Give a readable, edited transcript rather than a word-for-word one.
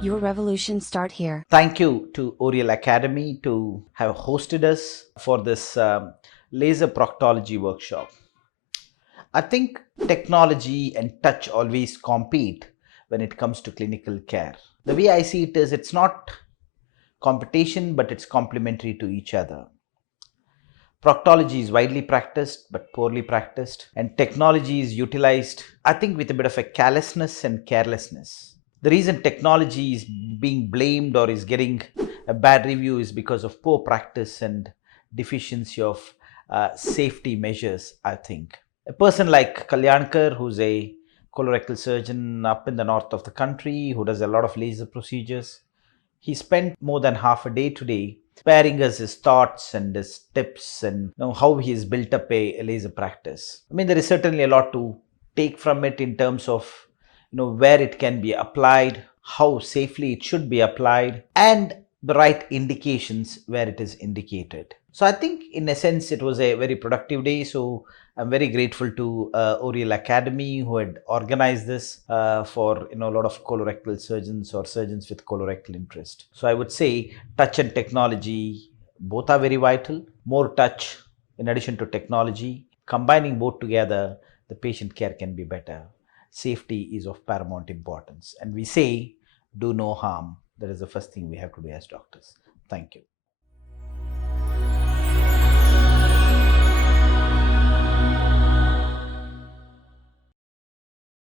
Your revolution start here. Thank you to Oreol Academy to have hosted us for this laser proctology workshop. I think technology and touch always compete when it comes to clinical care. The way I see it is, it's not competition, but it's complementary to each other. Proctology is widely practiced but poorly practiced, and technology is utilized, I think, with a bit of a carelessness and carelessness. The reason technology is being blamed or is getting a bad review is because of poor practice and deficiency of safety measures, I think. A person like Kalyankar, who's a colorectal surgeon up in the north of the country, who does a lot of laser procedures, he spent more than half a day today sparing us his thoughts and his tips and how he has built up a laser practice. I mean, there is certainly a lot to take from it in terms of where it can be applied, how safely it should be applied, and the right indications where it is indicated. So I think in a sense it was a very productive day. So I'm very grateful to Oreol Academy, who had organized this for a lot of colorectal surgeons or surgeons with colorectal interest. So I would say touch and technology both are very vital. More touch in addition to technology, combining both together, the patient care can be better. Safety is of paramount importance, and we say do no harm. That is the first thing we have to do as doctors. Thank you.